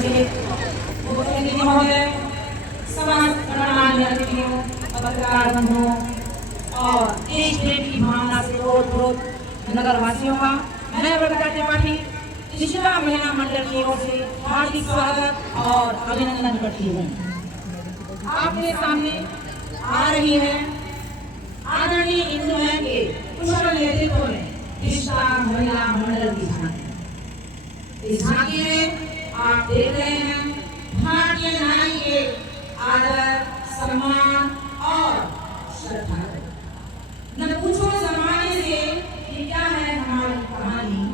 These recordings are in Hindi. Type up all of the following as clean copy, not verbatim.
सहित मुख्यमंत्री महोदय, समस्त गणमान्य अतिथियों, पत्रकार बंधुओं और देश प्रेम की भावना से ओतप्रोत नगरवासियों का मैं बरकत त्रिपाठी त्रिशुला महिला मंडल की ओर से हार्दिक स्वागत और अभिनंदन करती हूँ। आपके सामने आ रही है आदरणीय इंदु मैम के कुशल नेतृत्व में त्रिशुला महिला मंडल की झांकी। इस झांकी में आप देख रहे हैं भारतीय नारी के आदर, सम्मान और श्रद्धा। न पूछो जमाने से कि क्या है हमारी कहानी,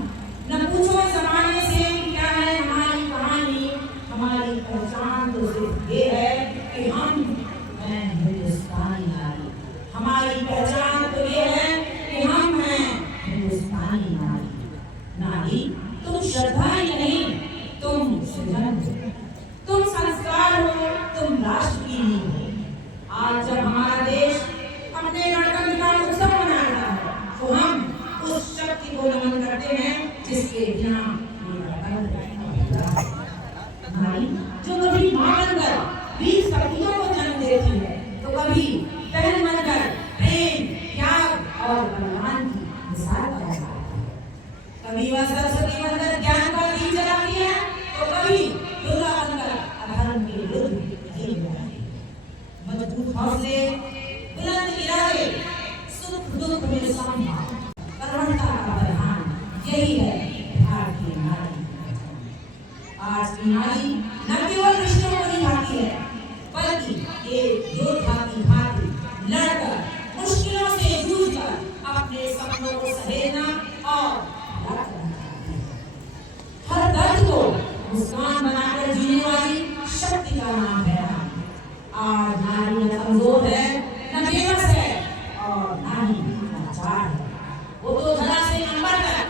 न पूछो जमाने से कि क्या है हमारी कहानी। हमारी पहचान तो सिर्फ ये है कि हम हैं हिंदुस्तानी नारी। हमारी पहचान तो ये है कि हम हैं हिंदुस्तानी नारी। नारी तुम श्रद्धा ही नहीं, तुम सृजन हो, तुम संस्कार हो, तुम राष्ट्र की नींव हो। आज जब हमारा देश अपने गणतंत्र का उत्सव मना रहा है तो हम उस शक्ति को नमन करते हैं जिसके बिना नारी जो कभी मां बनकर 20 सपूतों को जन्म देती है तो कभी बहन बनकर प्रेम, त्याग और बलिदान की मिसाल कायम करती है। कभी वह सरस्वती बनकर ज्ञान का दीप जलाती है तो कभी दुर्गा बनकर अधर्म के विरुद्ध लड़ती है। मजबूत हौसले, बुलंद इरादे, सुख दुख में समभाव, करुणता का बलिदान, यही है भारतीय नारी। आज की नारी न केवल रिश्तों को निभाती है बल्कि एक योद्धा की भांति लड़कर, मुश्किलों से जूझकर अपने सपनों को सहेजना और पूरा करना चाहती है। हर दर्द को मुस्कान बनाकर जीने वाली शक्ति का नाम है नारी। आज नारी न कमजोर है, न बेबस है और न ही लाचार है। वो तो धरा से अंबर तक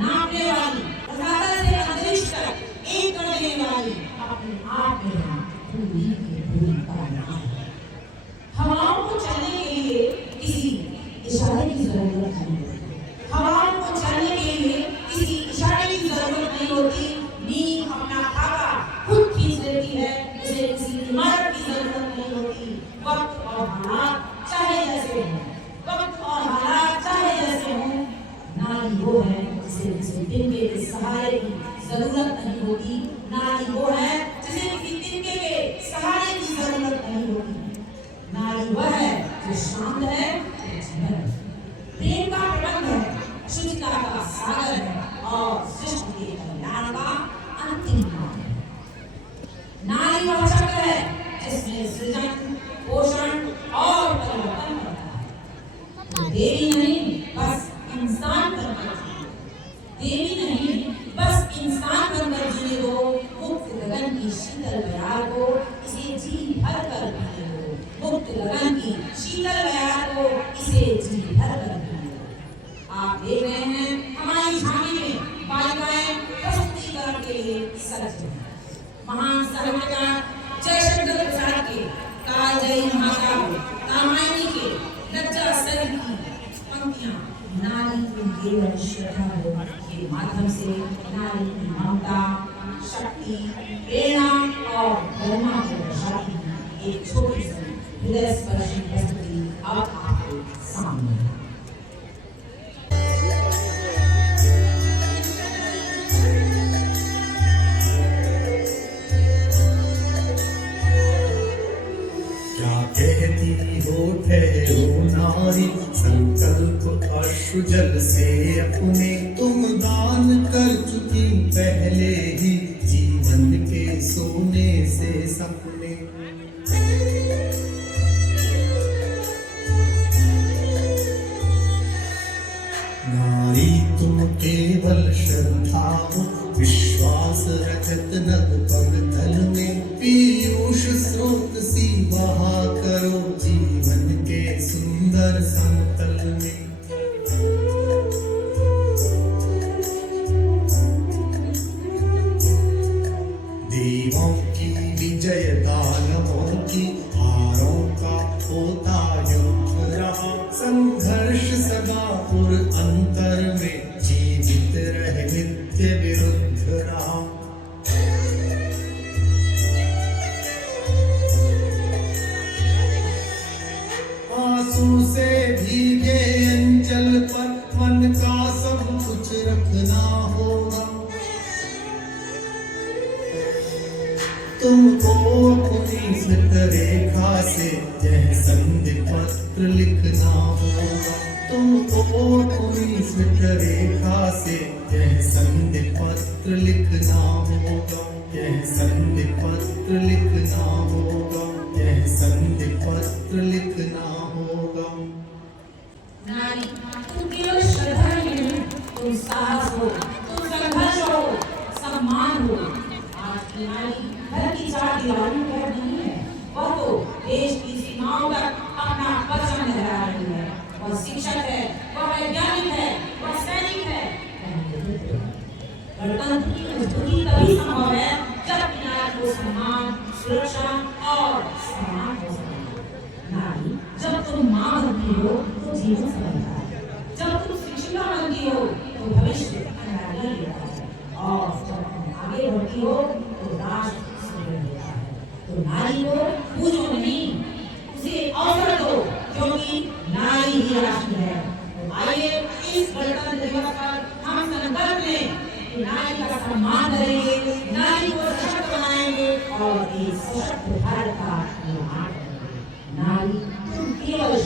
नापने वाली, धरातल से अंतरिक्ष तक एक कर देने वाली अपने आप में पूरी की पूरी कामना है। हवाओं को चलने के लिए किसी इशारे की जरूरत नहीं होती। हवाओं को चलने के लिए किसी इशारे की जरूरत नहीं होती। नींव अपना खाका खुद खींच लेती है, उसे किसी इमारत की जरूरत नहीं होती। वक्त और हालात चाहे जैसे हों, वक्त और हालात चाहे जैसे हों, नारी वो है जिसे किसी तिनके के सहारे की जरूरत नहीं होती। नारी वो है जिसे किसी तिनके के सहारे की जरूरत नहीं होती। नारी वह है जो शांत है, प्रेम का प्रबंध है, शुचिता का सागर है और सृष्टि के कल्याण का अंतिम मार्ग है। नारी वह चक्र है जिसमें सृजन, पोषण और परिवर्तन होता है। देवी नहीं बस इंसान बनकर, देवी नहीं बस इंसान बनकर जीने दो। मुक्त गगन की शीतल बयार को इसे जी भर कर पीने दो। मुक्त गगन की शीतल बयार को इसे जी भर कर पीने दो। आप देख रहे हैं हमारी झांकी में बालिकाएं प्रस्तुतिकरण के लिए सज्ज हैं। महान साहित्यकार जयशंकर प्रसाद के कालजयी महाकाव्य रामायणी के लज्जा सर की पंक्तियां नारी तुम केवल श्रद्धा हो के माध्यम से नारी की ममता, शक्ति, प्रेरणा और गरिमा को दर्शाती है। एक छोटी सी हृदय स्पर्शी प्रस्तुति अब आपके सामने है। कहती हो ठहरो नारी, संकल्प अश्रुजल से अपने तुम दान कर चुकी पहले ही जीवन के सोने से सपने। नारी तुम केवल श्रद्धा हो, विश्वास रखत नभ पगतल में, पीयूष स्रोत सी बहा करो जीवन के सुंदर समतल में। देवों की विजय दानवों की हारों का होता युद्ध रहा, संघर्ष सदा पुर अंतर में जीवित रह नित्य विरुद्ध रहा। तुमको अपनी स्मृत रेखा से यह संधि पत्र लिखना होगा। तुमको अपनी स्मृत रेखा से यह संधि पत्र लिखना होगा। यह संधि पत्र लिखना होगा। यह संधि पत्र लिखना होगा। नारी, तुम केवल श्रद्धा ही नहीं, तुम साहस हो, तुम संघर्ष हो, सम्मान हो। आज की नारी घर की चार दीवारों में बैठ नहीं है, वह तो देश की सीमाओं तक अपना वचन लहरा रही है। वह शिक्षक है, वह वैज्ञानिक है, वह सैनिक है। गणतंत्र की मजबूती तभी संभव है जब नारी को सम्मान, सुरक्षा और सम्मान हो सके। नारी, जब तुम माँ बनती हो तो जीवन संभलता है। जब तुम शिक्षिका बनती हो तो भविष्य अंगारा लेता है। और जब तुम आगे बढ़ती हो तो राष्ट्र सुदृढ़ होता है। तो नारी को पूजो नहीं, उसे अवसर दो, क्योंकि नारी ही राष्ट्र है। तो आइए इस गणतंत्र दिवस पर हम संकल्प लें कि नारी का सम्मान करेंगे, नारी को सशक्त बनाएंगे और एक सशक्त भारत का निर्माण करेंगे। नारी, तुम केवल